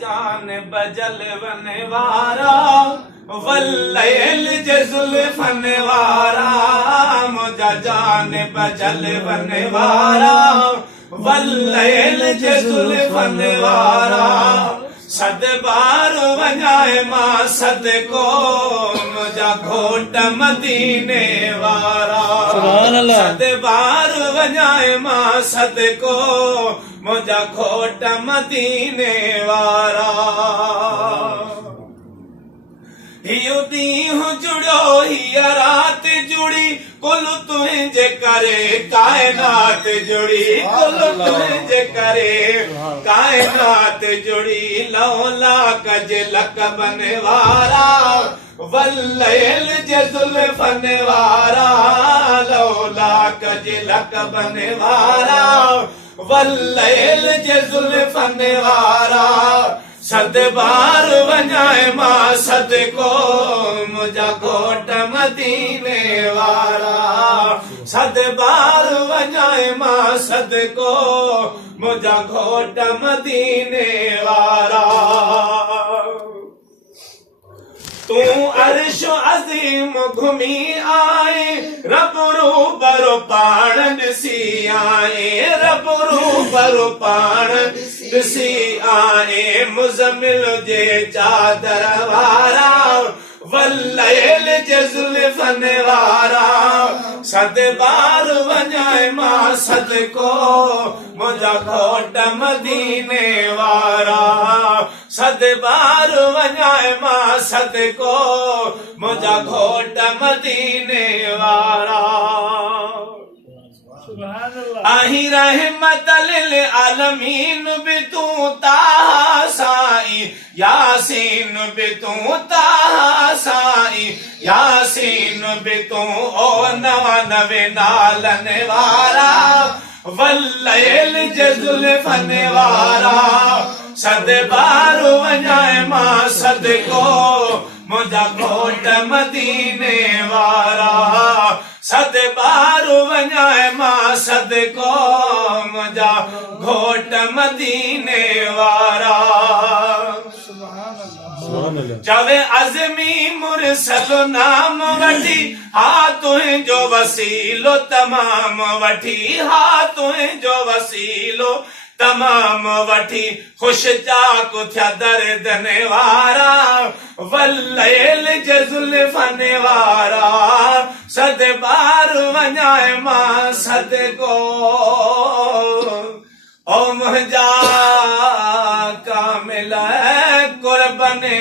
जान बजल वने वारा वल्लैल जे जुल्फन वारा मुझा जान बजल वने वारा वल्लैल जे जुल्फन वारा सद बार वञाए मां सद को मुझा घोट मदीने वारा सद बार वञाए मां सद को मुझा घोट मदीने वारा हियो ॾींहुं जुड़ो हीअ राति जुड़ी कुल तुंहिंजे करे काइनात जुड़ी कुल तुंहिंजे करे काइनात जुड़ी लौला कजे लक़बन वारा वल्लैल जे जुल्फन वारा लौला कजे लक़बन वारा वल्लैल जे जुल्फन वारा सद बार वञाए मां सद को मुझा घोट मदीने वारा सद बार वञाए मां सद को मुझा घोट मदीने वारा तू अर्श अज़ीम घुमी आए रब रूबरो पाण ॾिसी आए रब रूबरो पाण ॾिसी आए मुज़मिल जे चादर वारा वल्लैल जे जुल्फन वारा सद बार वञाए मां सद को मुझा घोट मदीने वारा सद बार वञाए मां सद को मुझा घोट मदीने वारा आही रहमत लिल आलमीन भी तू ताहा साईं यासीन भी तू ताहा साईं यासीन भी तू ओ नवानवे नालन वारा वल्लैल जे जुल्फन वारा सद बार वञाए मां सद को मुझा घोट मदीने वारा सद बार वञाए मां सद को मुझा घोट मदीने वारा चवे अज़मी मुरसल नाम वठी हा तुंहिंजो वसीलो तमाम वठी हा तुंहिंजो वसीलो तमाम वठी खुश चाक थिया दर्दन वारा वल्लैल जे जुल्फन वारा सद बार वञाए मां सद को ओ मुंहिंजा कामिल कुर्बने